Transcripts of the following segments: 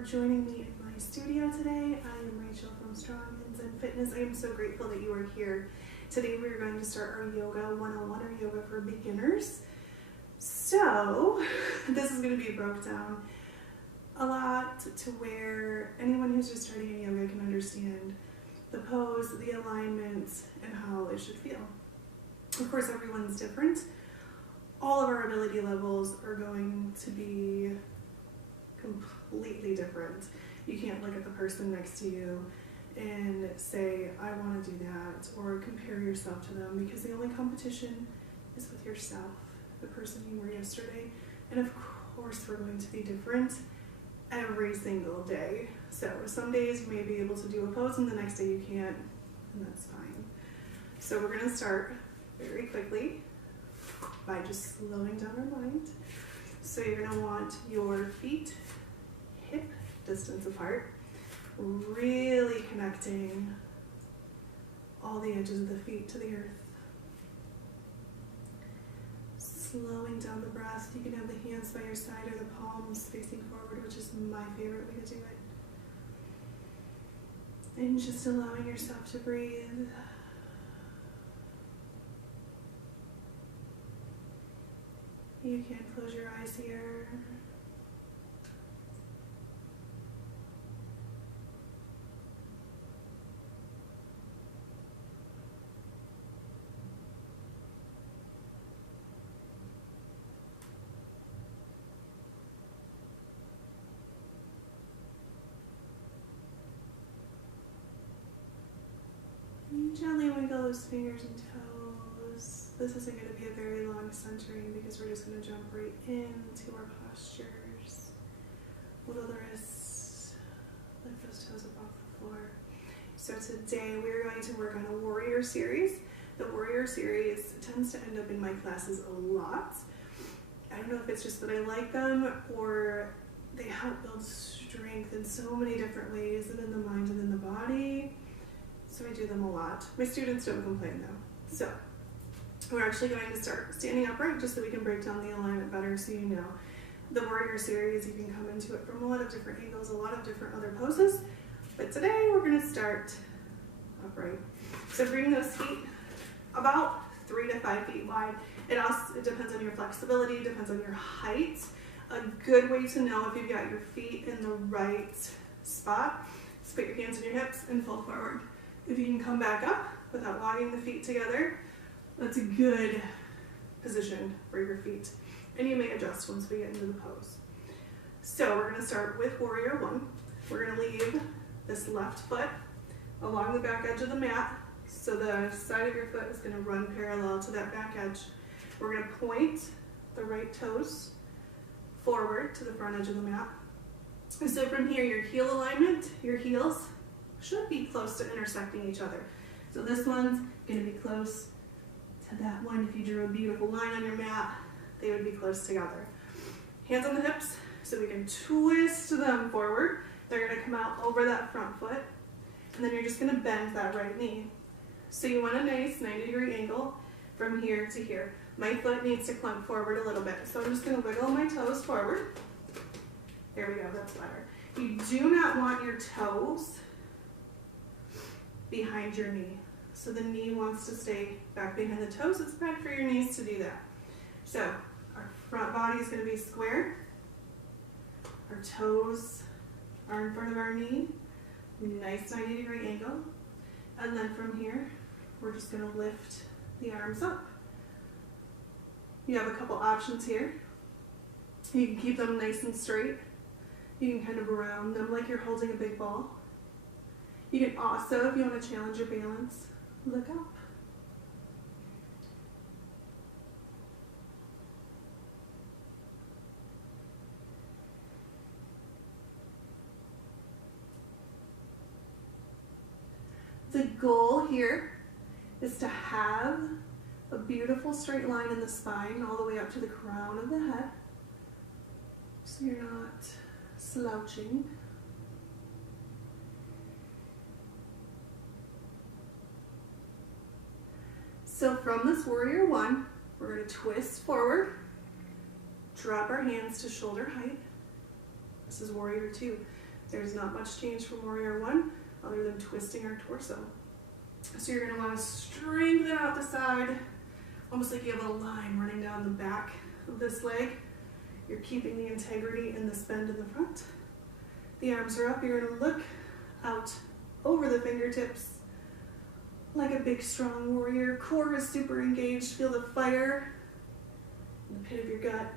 for joining me in my studio today. I am Rachael from Strong Zen Fitness. I am so grateful that you are here. Today we are going to start our Yoga 101 or Yoga for Beginners. So this is going to be broke down a lot to where anyone who's just starting in yoga can understand the pose, the alignment, and how it should feel. Of course, everyone's different. All of our ability levels are going to be completely different. You can't look at the person next to you and say, I want to do that, or compare yourself to them, because the only competition is with yourself, the person you were yesterday. And of course, we're going to be different every single day. So some days you may be able to do a pose and the next day you can't, and that's fine. So we're going to start very quickly by just slowing down our mind. So you're going to want your feet hip distance apart, really connecting all the edges of the feet to the earth. Slowing down the breath. You can have the hands by your side or the palms facing forward, which is my favorite way to do it. And just allowing yourself to breathe. You can close your eyes here. And gently wiggle those fingers and toes. This isn't going to be a very long centering because we're just going to jump right into our postures. Wiggle the wrists, lift those toes up off the floor. So today we're going to work on a warrior series. The warrior series tends to end up in my classes a lot. I don't know if it's just that I like them or they help build strength in so many different ways, and in the mind and in the body. So I do them a lot. My students don't complain though. So we're actually going to start standing upright just so we can break down the alignment better, so you know. The warrior series, you can come into it from a lot of different angles, a lot of different other poses. But today we're going to start upright. So bring those feet about 3 to 5 feet wide. It depends on your flexibility, depends on your height. A good way to know if you've got your feet in the right spot is put your hands on your hips and fold forward. If you can come back up without logging the feet together, that's a good position for your feet. And you may adjust once we get into the pose. So we're going to start with Warrior 1. We're going to leave this left foot along the back edge of the mat. So the side of your foot is going to run parallel to that back edge. We're going to point the right toes forward to the front edge of the mat. And so from here, your heel alignment, your heels should be close to intersecting each other. So this one's going to be close to that one. If you drew a beautiful line on your mat, they would be close together. Hands on the hips so we can twist them forward. They're going to come out over that front foot, and then you're just going to bend that right knee. So you want a nice 90-degree angle from here to here. My foot needs to clunk forward a little bit, so I'm just going to wiggle my toes forward. There we go, that's better. You do not want your toes behind your knee. So the knee wants to stay back behind the toes. It's bad for your knees to do that. So our front body is going to be square. Our toes are in front of our knee. Nice 90-degree angle. And then from here, we're just going to lift the arms up. You have a couple options here. You can keep them nice and straight. You can kind of round them like you're holding a big ball. You can also, if you want to challenge your balance, look up. The goal here is to have a beautiful straight line in the spine all the way up to the crown of the head, so you're not slouching. So from this Warrior 1, we're going to twist forward, drop our hands to shoulder height. This is Warrior 2. There's not much change from warrior one other than twisting our torso. So you're going to want to strengthen out the side, almost like you have a line running down the back of this leg. You're keeping the integrity in this bend in the front. The arms are up. You're going to look out over the fingertips like a big, strong warrior. Core is super engaged. Feel the fire in the pit of your gut.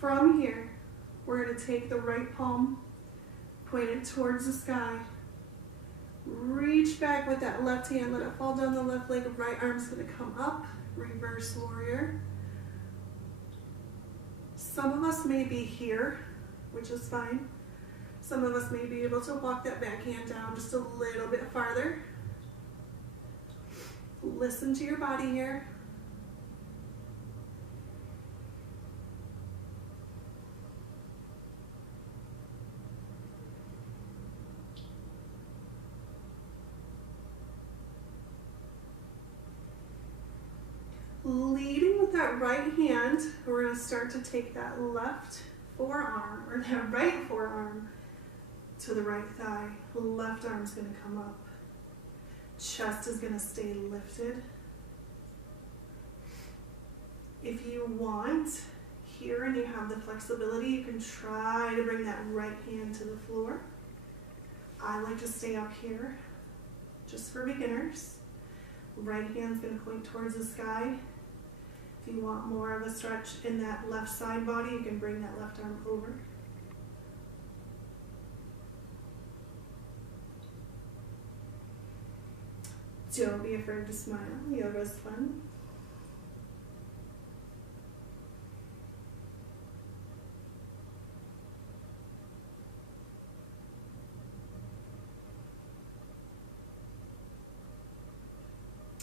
From here, we're going to take the right palm, point it towards the sky. Reach back with that left hand, let it fall down the left leg. Right arm's going to come up, reverse warrior. Some of us may be here, which is fine. Some of us may be able to walk that back hand down just a little bit farther. Listen to your body here. Leading with that right hand, we're going to start to take that left forearm, or that right forearm, to the right thigh. The left arm's going to come up. Chest is going to stay lifted. If you want, here, and you have the flexibility, you can try to bring that right hand to the floor. I like to stay up here, just for beginners. Right hand's going to point towards the sky. If you want more of a stretch in that left side body, you can bring that left arm over. Don't be afraid to smile. Yoga's fun.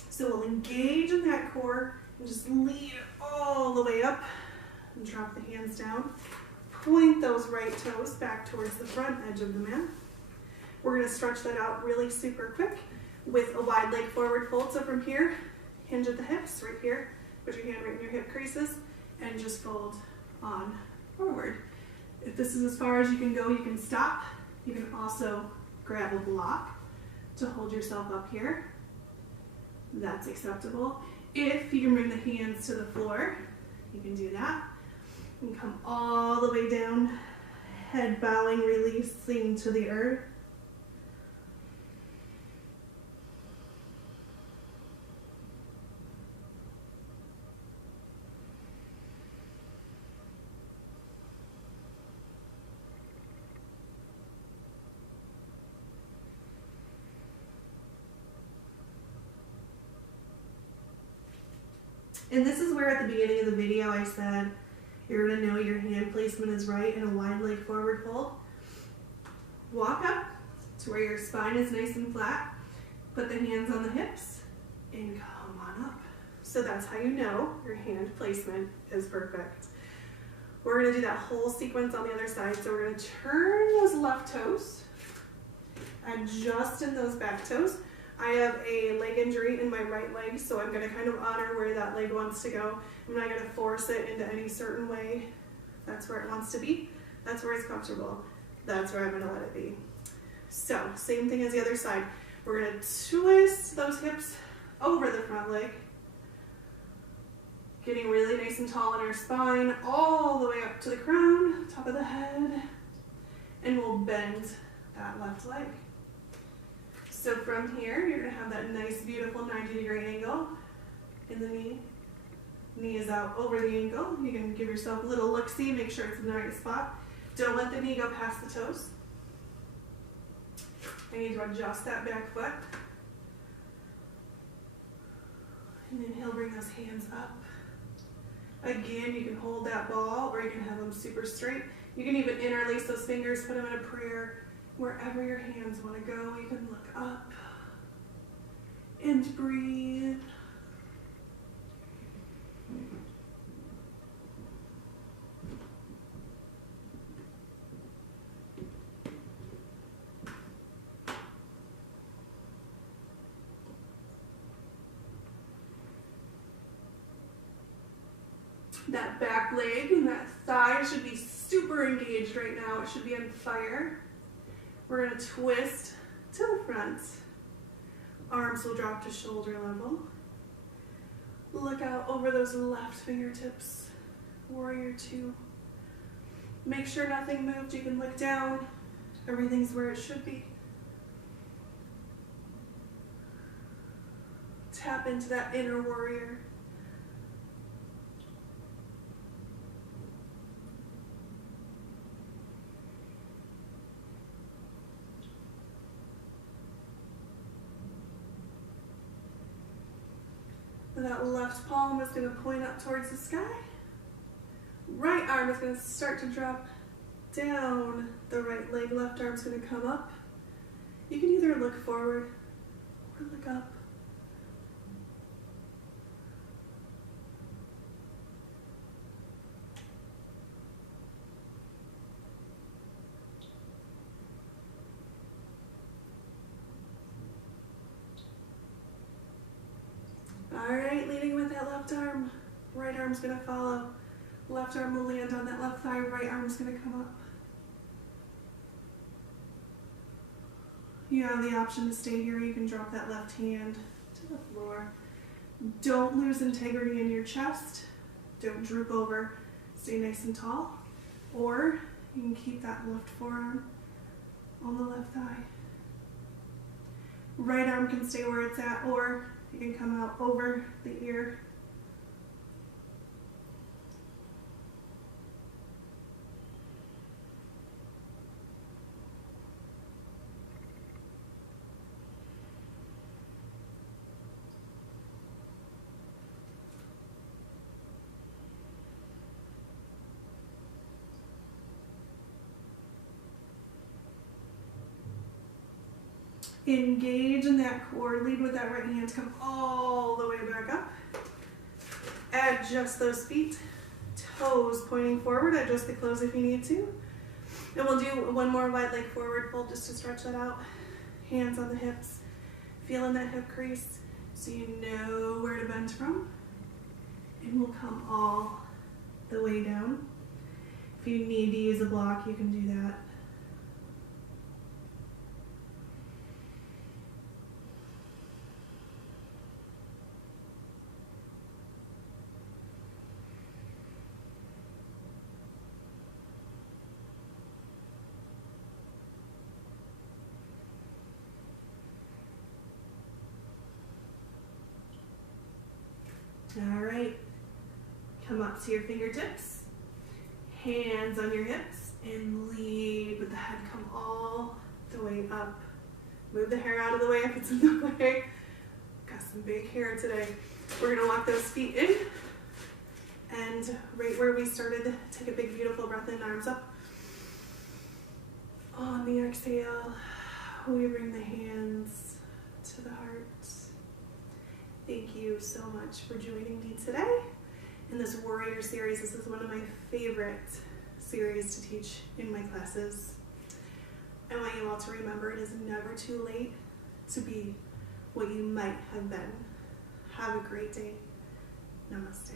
So we'll engage in that core and just lead all the way up and drop the hands down. Point those right toes back towards the front edge of the mat. We're going to stretch that out really super quick with a wide leg forward fold. So from here, hinge at the hips, right here, put your hand right in your hip creases, and just fold on forward. If this is as far as you can go, you can stop. You can also grab a block to hold yourself up here. That's acceptable. If you can bring the hands to the floor, you can do that. And come all the way down, head bowing, releasing to the earth. And this is where at the beginning of the video I said you're going to know your hand placement is right in a wide leg forward fold. Walk up to where your spine is nice and flat. Put the hands on the hips and come on up. So that's how you know your hand placement is perfect. We're going to do that whole sequence on the other side. So we're going to turn those left toes, adjust in those back toes. I have a leg injury in my right leg, so I'm going to kind of honor where that leg wants to go. I'm not going to force it into any certain way. That's where it wants to be. That's where it's comfortable. That's where I'm going to let it be. So, same thing as the other side. We're going to twist those hips over the front leg. Getting really nice and tall in our spine, all the way up to the crown, top of the head. And we'll bend that left leg. So from here, you're going to have that nice, beautiful 90-degree angle in the knee. Knee is out over the ankle. You can give yourself a little look-see, make sure it's in the right spot. Don't let the knee go past the toes. I need to adjust that back foot. And inhale, bring those hands up. Again, you can hold that ball or you can have them super straight. You can even interlace those fingers, put them in a prayer. Wherever your hands want to go, you can look up and breathe. That back leg and that thigh should be super engaged right now. It should be on fire. We're going to twist to the front. Arms will drop to shoulder level. Look out over those left fingertips. Warrior two. Make sure nothing moved. You can look down. Everything's where it should be. Tap into that inner warrior. That left palm is going to point up towards the sky. Right arm is going to start to drop down the right leg. Left arm is going to come up. You can either look forward or look up. All right, leading with that left arm. Right arm's gonna follow. Left arm will land on that left thigh. Right arm's gonna come up. You have the option to stay here. You can drop that left hand to the floor. Don't lose integrity in your chest. Don't droop over. Stay nice and tall. Or you can keep that left forearm on the left thigh. Right arm can stay where it's at, or you can come out over the ear. Engage in that core. Lead with that right hand. Come all the way back up. Adjust those feet. Toes pointing forward. Adjust the clothes if you need to. And we'll do one more wide leg forward fold just to stretch that out. Hands on the hips. Feeling that hip crease so you know where to bend from. And we'll come all the way down. If you need to use a block, you can do that. All right, come up to your fingertips, hands on your hips, and lead with the head. Come all the way up. Move the hair out of the way if it's in the way. Got some big hair today. We're gonna walk those feet in, and right where we started, take a big, beautiful breath in, arms up. On the exhale, we bring the hands to the heart. Thank you so much for joining me today in this warrior series. This is one of my favorite series to teach in my classes. I want you all to remember it is never too late to be what you might have been. Have a great day. Namaste.